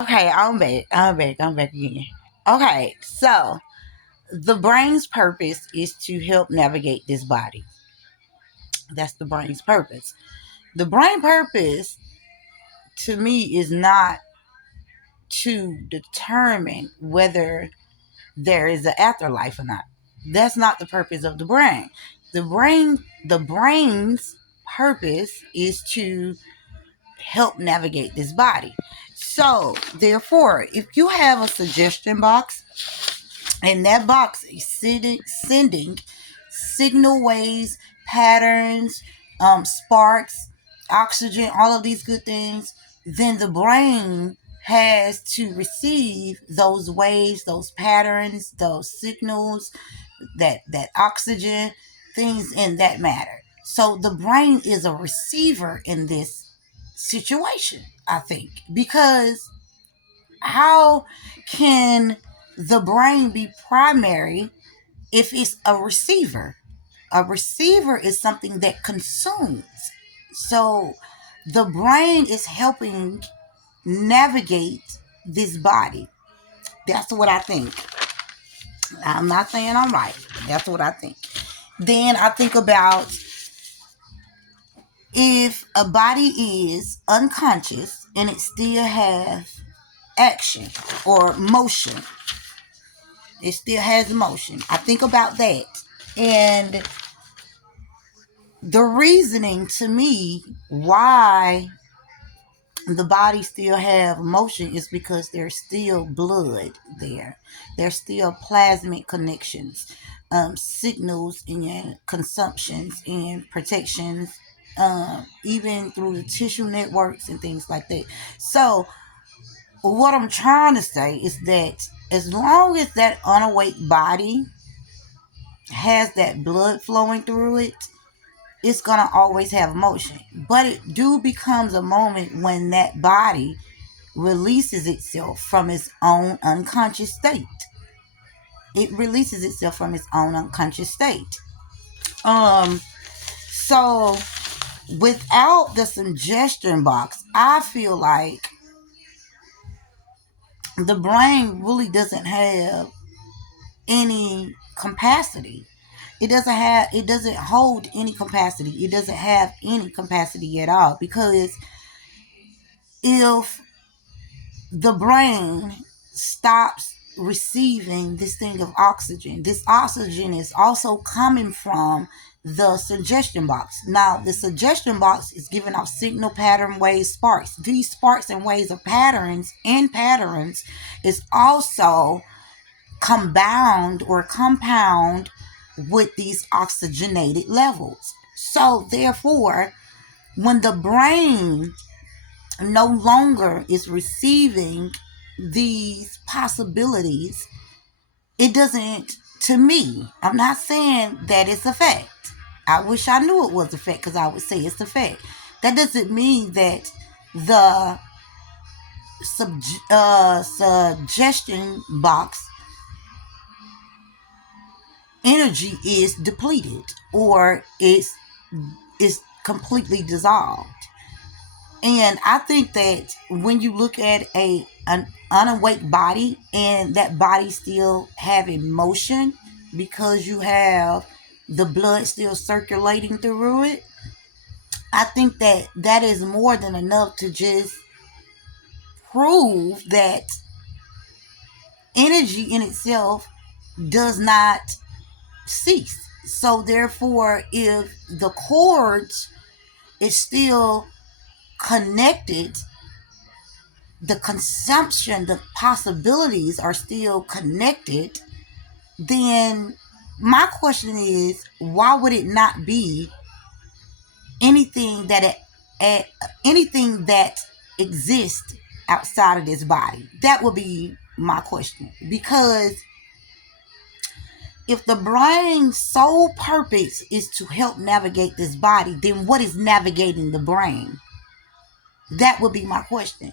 Okay, I'm back again. Okay, so the brain's purpose is to help navigate this body. That's the brain's purpose. The brain purpose to me is not to determine whether there is an afterlife or not. That's not the purpose of the brain. The brain's purpose is to help navigate this body. So, therefore, if you have a suggestion box and that box is sending signal waves, patterns, sparks, oxygen, all of these good things, then the brain has to receive those waves, those patterns, those signals, that oxygen, things in that matter. So the brain is a receiver in this situation, I think, because how can the brain be primary if it's a receiver? A receiver is something that consumes. So the brain is helping navigate this body. That's what I think. I'm not saying I'm right. That's what I think. Then I think about if a body is unconscious and it still has action or motion, it still has motion. I think about that. And the reasoning to me why the body still have motion is because there's still blood there. There's still plasmic connections, signals and consumptions and protections, even through the tissue networks and things like that. So what I'm trying to say is that as long as that unawake body has that blood flowing through it, it's gonna always have motion. But it do becomes a moment when that body releases itself from its own unconscious state. It releases itself from its own unconscious state. Um, so without the suggestion box, I feel like the brain really doesn't have any capacity. It doesn't hold any capacity. It doesn't have any capacity at all, because if the brain stops receiving this thing of oxygen, this oxygen is also coming from the suggestion box. Now, the suggestion box is giving off signal, pattern, waves, sparks. These sparks and waves of patterns and patterns is also compound with these oxygenated levels. So therefore, when the brain no longer is receiving these possibilities, it doesn't, to me, I'm not saying that it's a fact. I wish I knew it was a fact, because I would say it's a fact. That doesn't mean that the suggestion box energy is depleted or is completely dissolved. And I think that when you look at an unawake body and that body still having motion, because you have the blood still circulating through it, I think that that is more than enough to just prove that energy in itself does not cease. So therefore, if the cords is still connected, the consumption, the possibilities are still connected, then my question is, why would it not be anything anything that exists outside of this body? That would be my question. Because if the brain's sole purpose is to help navigate this body, then what is navigating the brain? That would be my question.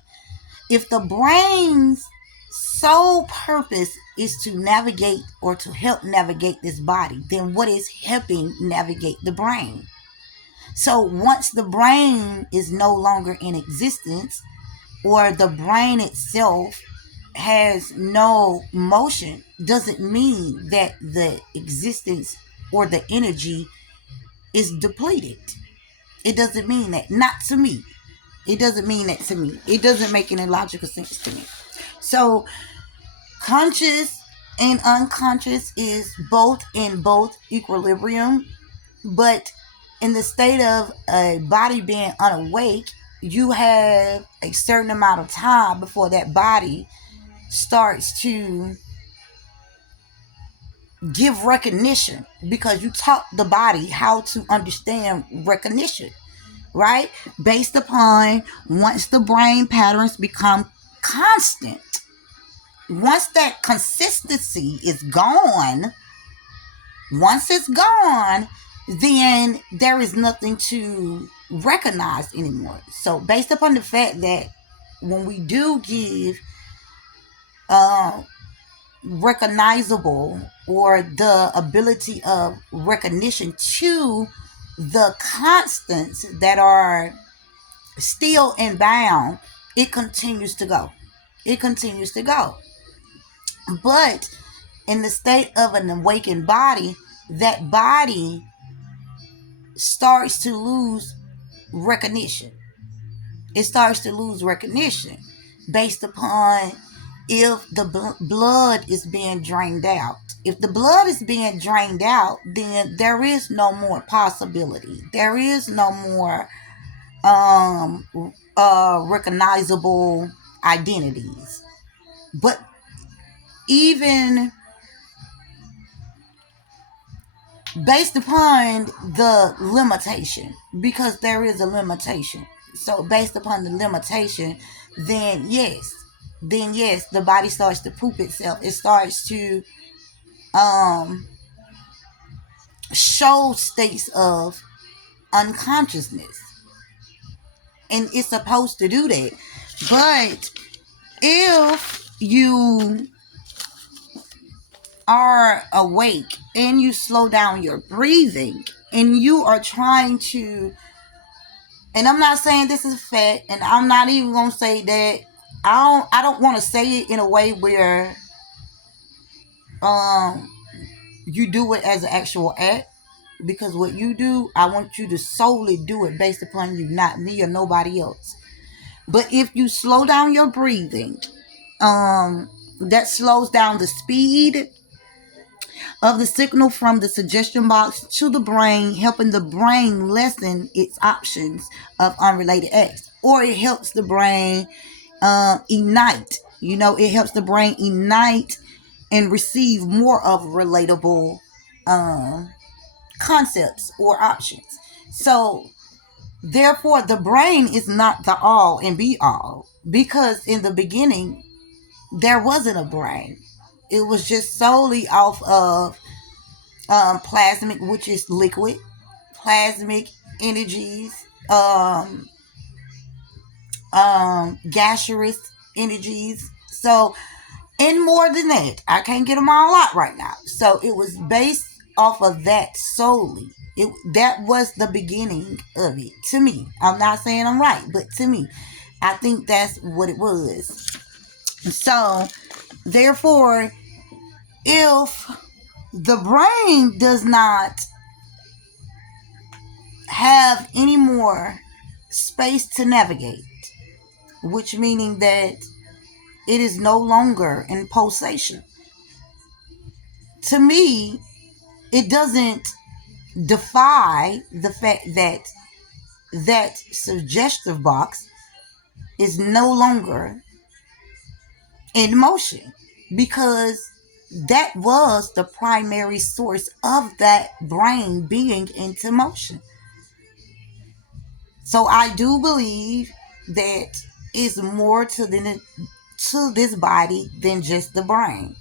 If the brain's sole purpose is to navigate or to help navigate this body, then what is helping navigate the brain? So once the brain is no longer in existence, or the brain itself has no motion doesn't mean that the existence or the energy is depleted. It doesn't mean that. Not to me. It doesn't mean that to me. It doesn't make any logical sense to me. So conscious and unconscious is in both equilibrium, but in the state of a body being unawake, you have a certain amount of time before that body starts to give recognition, because you taught the body how to understand recognition, right? Based upon once the brain patterns become constant, once that consistency is gone, once it's gone, then there is nothing to recognize anymore. So based upon the fact that when we do give recognizable or the ability of recognition to the constants that are still inbound, it continues to go. It continues to go. But in the state of an awakened body, that body starts to lose recognition. It starts to lose recognition based upon if the blood is being drained out. If the blood is being drained out, then there is no more possibility. There is no more recognizable identities. But even based upon the limitation, because there is a limitation. So based upon the limitation, then yes, the body starts to poop itself. It starts to show states of unconsciousness. And it's supposed to do that. But if you are awake and you slow down your breathing and you are trying to, and I'm not saying this is a fact, and I'm not even going to say that, I don't want to say it in a way where you do it as an actual act, because what you do, I want you to solely do it based upon you, not me or nobody else. But if you slow down your breathing, that slows down the speed of the signal from the suggestion box to the brain, helping the brain lessen its options of unrelated acts. Or it helps the brain ignite. It helps the brain ignite and receive more of relatable concepts or options. So therefore, the brain is not the all and be all, because in the beginning, there wasn't a brain. It was just solely off of plasmic, which is liquid, plasmic energies, gaseous energies. So, and more than that, I can't get them all out right now. So it was based off of that solely. That was the beginning of it to me. I'm not saying I'm right, but to me, I think that's what it was. So, therefore, if the brain does not have any more space to navigate, which meaning that it is no longer in pulsation, to me, it doesn't defy the fact that that suggestive box is no longer in motion, because that was the primary source of that brain being into motion. So I do believe that it's more to this body than just the brain.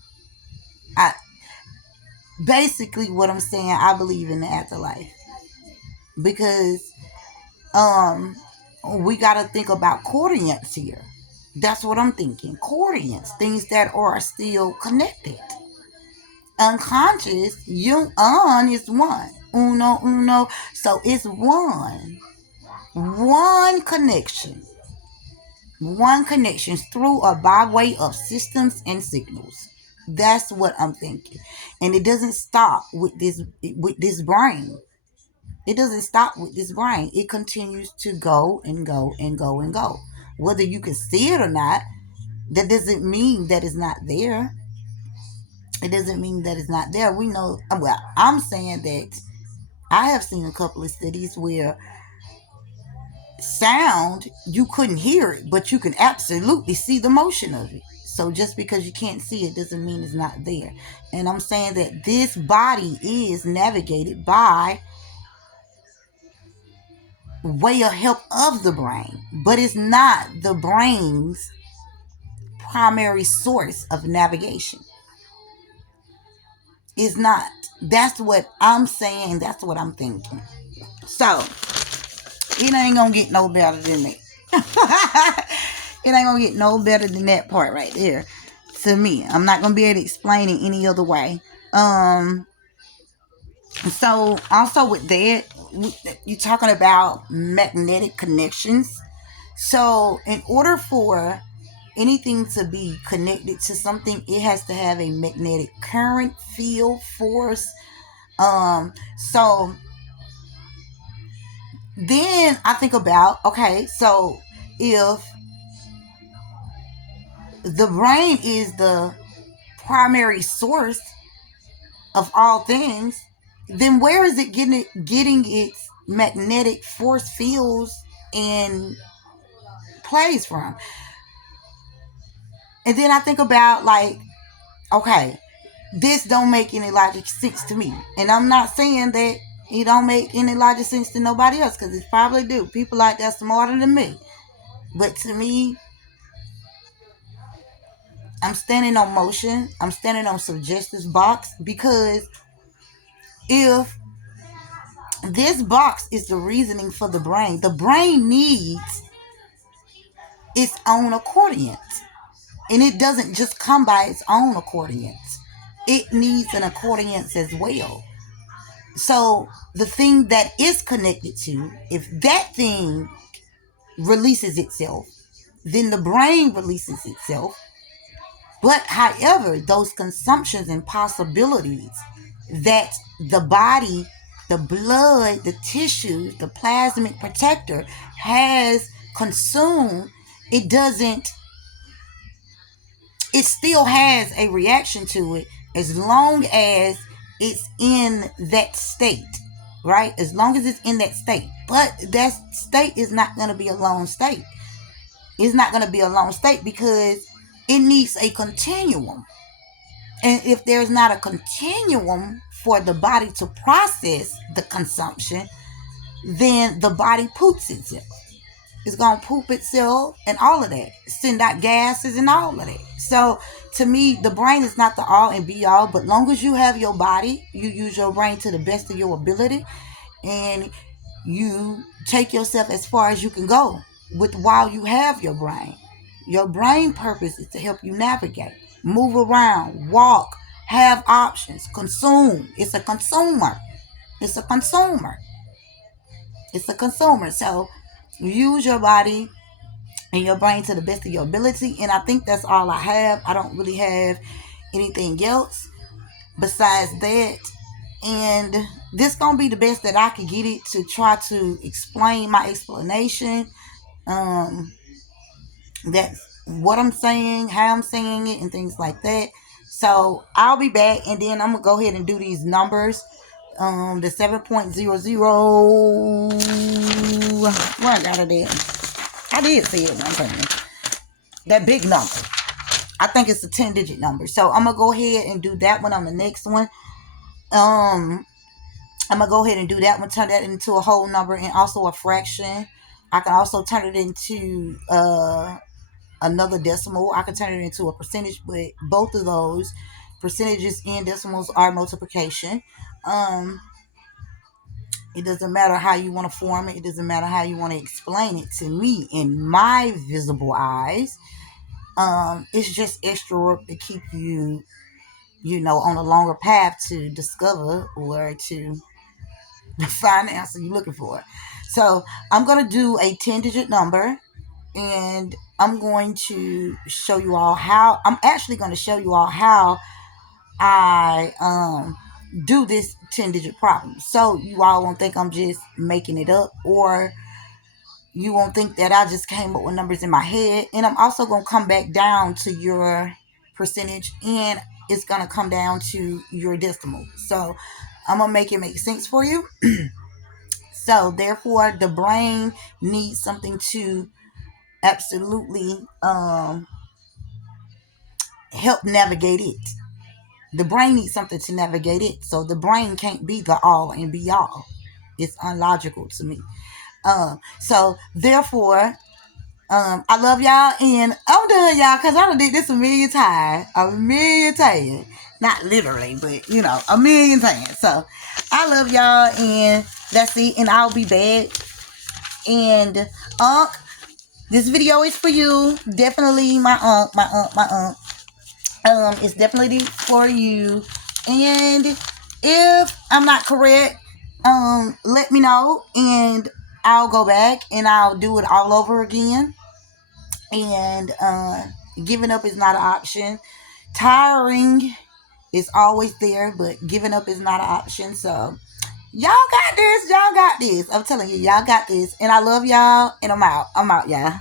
Basically what I'm saying, I believe in the afterlife, because we got to think about coordinates here. That's what I'm thinking. Coordinates, things that are still connected. Unconscious, is one. Uno. So it's one connection. one connections through or by way of systems and signals. That's what I'm thinking. And it doesn't stop with this brain. It doesn't stop with this brain. It continues to go and go and go and go. Whether you can see it or not, that doesn't mean that it's not there. It doesn't mean that it's not there. We know, well, I'm saying that I have seen a couple of studies where sound, you couldn't hear it, but you can absolutely see the motion of it. So just because you can't see it doesn't mean it's not there. And I'm saying that this body is navigated by way of help of the brain, but it's not the brain's primary source of navigation. It's not. That's what I'm saying. That's what I'm thinking. So it ain't gonna get no better than that. It ain't gonna get no better than that part right there. To me, I'm not gonna be able to explain it any other way. So also with that, you're talking about magnetic connections. So in order for anything to be connected to something, it has to have a magnetic current, field, force. So then I think about, okay, so if the brain is the primary source of all things, then where is it getting its magnetic force fields and plays from? And then I think about, like, okay, this don't make any logic sense to me. And I'm not saying that it don't make any logic sense to nobody else, because it probably do. People like that smarter than me. But to me, I'm standing on motion. I'm standing on suggestive box, because if this box is the reasoning for the brain needs its own accordions. And it doesn't just come by its own accordions. It needs an accordions as well. So the thing that is connected to, if that thing releases itself, then the brain releases itself. But however, those consumptions and possibilities that the body, the blood, the tissues, the plasmic protector has consumed, it doesn't, it still has a reaction to it as long as it's in that state, right? As long as it's in that state. But that state is not going to be a lone state. It's not going to be a lone state, because it needs a continuum. And if there's not a continuum for the body to process the consumption, then the body poops itself. It's going to poop itself and all of that. Send out gases and all of that. So to me, the brain is not the all and be all. But long as you have your body, you use your brain to the best of your ability. And you take yourself as far as you can go with while you have your brain. Your brain purpose is to help you navigate, move around, walk, have options, consume. It's a consumer. It's a consumer. It's a consumer. So use your body and your brain to the best of your ability. And I think that's all I have. I don't really have anything else besides that. And this gonna be the best that I can get it to try to explain my explanation. That's what I'm saying, how I'm saying it, and things like that. So I'll be back, and then I'm gonna go ahead and do these numbers. The 7.00. Where I got it at? I did see it one time. That big number. I think it's a 10-digit number. So I'm gonna go ahead and do that one on the next one. I'm gonna go ahead and do that one, turn that into a whole number and also a fraction. I can also turn it into another decimal. I can turn it into a percentage, but both of those percentages and decimals are multiplication. It doesn't matter how you want to form it. It doesn't matter how you want to explain it to me in my visible eyes. It's just extra work to keep you, on a longer path to discover or to find the answer you're looking for. So I'm going to do a 10-digit number, and I'm going to show you all how. I'm actually going to show you all how I do this 10-digit problem. So you all won't think I'm just making it up, or you won't think that I just came up with numbers in my head. And I'm also going to come back down to your percentage, and it's going to come down to your decimal. So I'm going to make it make sense for you. So therefore, the brain needs something to absolutely help navigate it. The brain needs something to navigate it. So the brain can't be the all and be all. It's unlogical to me. So therefore, I love y'all, and I'm done, y'all, because I done did this a million times. A million times. Not literally, but, a million times. So, I love y'all, and that's it, and I'll be back. And, this video is for you. Definitely my aunt. It's definitely for you. And if I'm not correct, let me know, and I'll go back, and I'll do it all over again. And giving up is not an option. Tiring is always there, but giving up is not an option. So y'all got this. Y'all got this. I'm telling you, y'all got this. And I love y'all. And I'm out. I'm out, y'all.